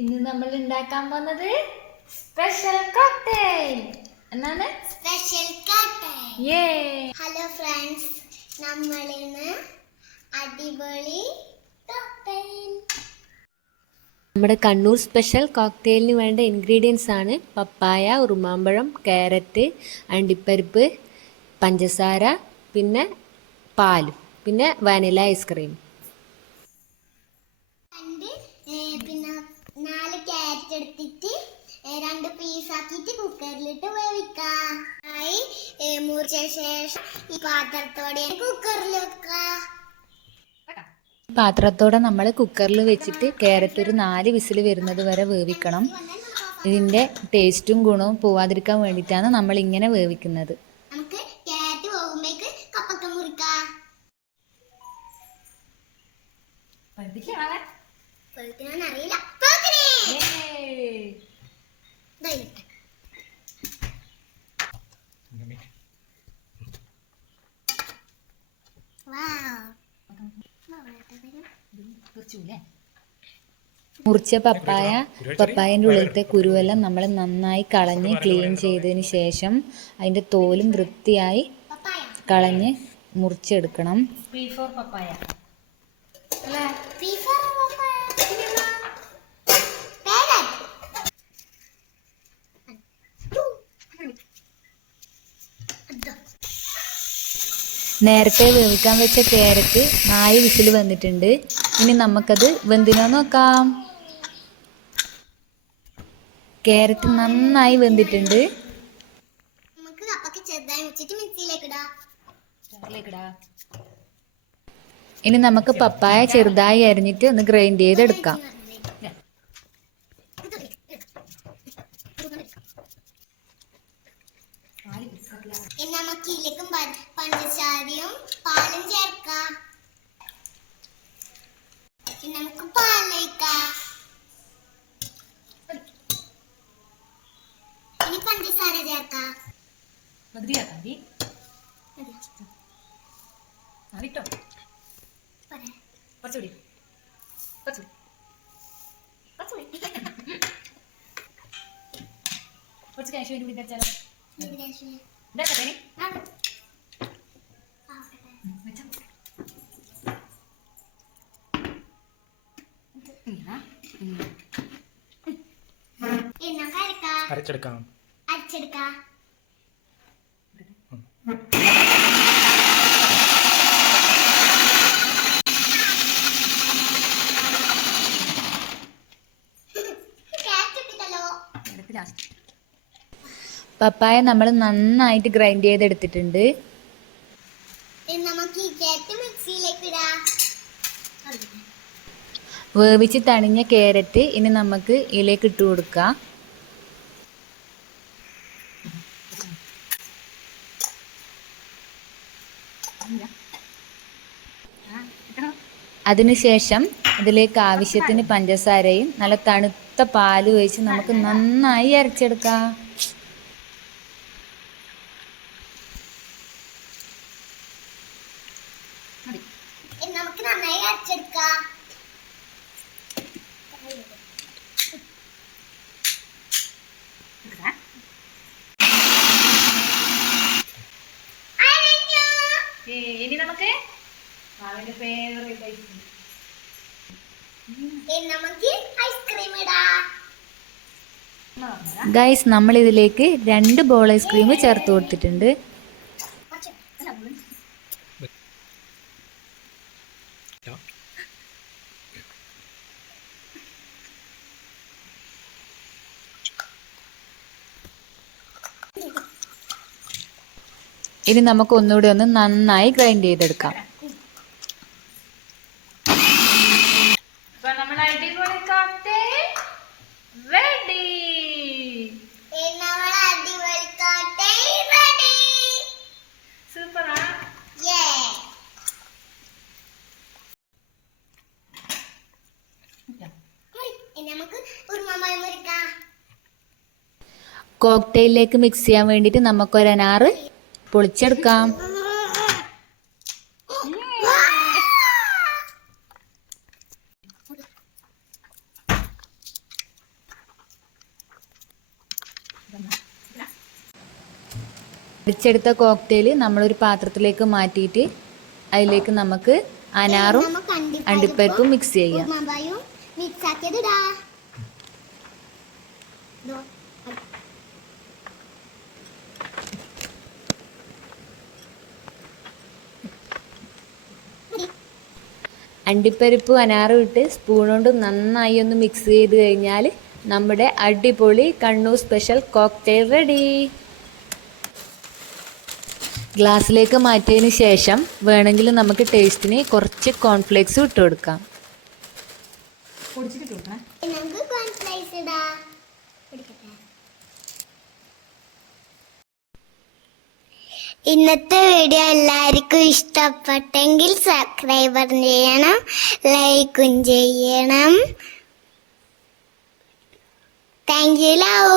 ഇന്ന് നമ്മൾ ഉണ്ടാക്കാൻ പോകുന്നത് സ്പെഷ്യൽ കോക്ടെയിൽ. എന്താണ് സ്പെഷ്യൽ കോക്ടെയിൽ? ഹലോ ഫ്രണ്ട്സ്, നമ്മൾ ഇന്ന് അടിപൊളി കോക്ടെയിൽ. നമ്മുടെ കണ്ണൂർ സ്പെഷ്യൽ കോക്ടെയിലിന് വേണ്ട ഇൻഗ്രീഡിയൻസ് ആണ് പപ്പായ, ഉറുമാമ്പഴം, ക്യാരറ്റ്, അണ്ടിപ്പരിപ്പ്, പഞ്ചസാര, പിന്നെ പാൽ, പിന്നെ വാനില ഐസ്ക്രീം. പിന്നെ 4 ക്യാരറ്റ് എടുത്തിട്ട് 2 പീസാക്കിയിട്ട് കുക്കറിലിട്ട് വേവിക്കാം. മുറിച്ച ശേഷം ഈ പാത്രത്തോടെ കുക്കറിൽ വെക്കാം. പാത്രത്തോടെ നമ്മൾ കുക്കറിൽ വെച്ചിട്ട് ക്യാരറ്റ് ഒരു 4 വിസിൽ വരുന്നത് വരെ വേവിക്കണം. ഇതിൻ്റെ ടേസ്റ്റും ഗുണവും പോവാതിരിക്കാൻ വേണ്ടിയിട്ടാണ് നമ്മൾ ഇങ്ങനെ വേവിക്കുന്നത്. നമുക്ക് ക്യാരറ്റ് വേകുമ്പോഴേക്ക് കപ്പക്ക മുറിക്കാം. അറിയില്ല. മുറിച്ച പപ്പായൻ്റെ ഉള്ളിലത്തെ കുരുവെല്ലാം നമ്മൾ നന്നായി കളഞ്ഞ് ക്ലീൻ ചെയ്തതിന് ശേഷം അതിൻ്റെ തോലും വൃത്തിയായി കളഞ്ഞ് മുറിച്ചെടുക്കണം. പപ്പായ നേരത്തെ വേവിക്കാൻ വെച്ച ക്യാരറ്റ് 4 വിസിൽ വന്നിട്ടുണ്ട്. ഇനി നമുക്കത് വെന്തിനോ നോക്കാം. ക്യാരറ്റ് നന്നായി വെന്തിട്ടുണ്ട്. ഇനി നമുക്ക് പപ്പായ ചെറുതായി അരിഞ്ഞിട്ട് ഒന്ന് ഗ്രൈൻഡ് ചെയ്തെടുക്കാം. നമുക്ക് ഇതിലേക്കും പഞ്ചസാരയും പാലും ചേർക്കാം. നമുക്ക് പാലൊഴിക്കാം. ഇനി പഞ്ചസാര ചേർക്കാം. അരച്ചെടുക്കാം. പപ്പായ നമ്മൾ നന്നായിട്ട് ഗ്രൈൻഡ് ചെയ്തെടുത്തിട്ടുണ്ട്. വേവിച്ച് തണിഞ്ഞ ക്യാരറ്റ് ഇനി നമുക്ക് ഇതിലേക്ക് ഇട്ട് കൊടുക്കാം. അതിനുശേഷം ഇതിലേക്ക് ആവശ്യത്തിന് പഞ്ചസാരയും നല്ല തണുത്ത പാല് ഒഴിച്ച് നമുക്ക് നന്നായി അരച്ചെടുക്കാം. നമുക്ക് നന്നായി അരച്ചെടുക്കാം. ഇനി നമുക്ക് ഫേവറേറ്റ് ഐസ്ക്രീം ഇടാം. ഗൈസ്, നമ്മൾ ഇതിലേക്ക് 2 ബോൾ ഐസ്ക്രീം ചേർത്ത് കൊടുത്തിട്ടുണ്ട്. ഇനി നമുക്ക് ഒന്നുകൂടി ഒന്ന് നന്നായി ഗ്രൈൻഡ് ചെയ്തെടുക്കാം. അടിപൊളി കോക്ടെയിൽ റെഡി. സൂപ്പറാ. കോക്ടെയിലേക്ക് മിക്സ് ചെയ്യാൻ വേണ്ടിയിട്ട് നമുക്കൊരു അനാറ് പൊളിച്ചെടുക്കാം. അടിച്ചെടുത്ത കോക്ടെയിൽ നമ്മളൊരു പാത്രത്തിലേക്ക് മാറ്റിയിട്ട് അതിലേക്ക് നമുക്ക് അനാറും അണ്ടിപ്പരിപ്പും മിക്സ് ചെയ്യാം. മിക്സ് ആക്കിയത് ഇടാ. അണ്ടിപ്പരിപ്പും അനാറും ഇട്ട് സ്പൂൺ കൊണ്ട് നന്നായി ഒന്ന് മിക്സ് ചെയ്ത് കഴിഞ്ഞാൽ നമ്മുടെ അടിപൊളി കണ്ണൂർ സ്പെഷ്യൽ കോക്ടെയിൽ റെഡി. ഗ്ലാസ്സിലേക്ക് മാറ്റിയതിന് ശേഷം വേണമെങ്കിൽ നമുക്ക് ടേസ്റ്റിന് കുറച്ച് കോൺഫ്ലേക്സ് ഇട്ട് കൊടുക്കാം. നമുക്ക് കോൺഫ്ലേക്സ് ഇടാ. ഇന്നത്തെ വീഡിയോ എല്ലാവർക്കും ഇഷ്ടപ്പെട്ടെങ്കിൽ സബ്സ്ക്രൈബ് ചെയ്യണം, ലൈക്കും ചെയ്യണം. Thank you love.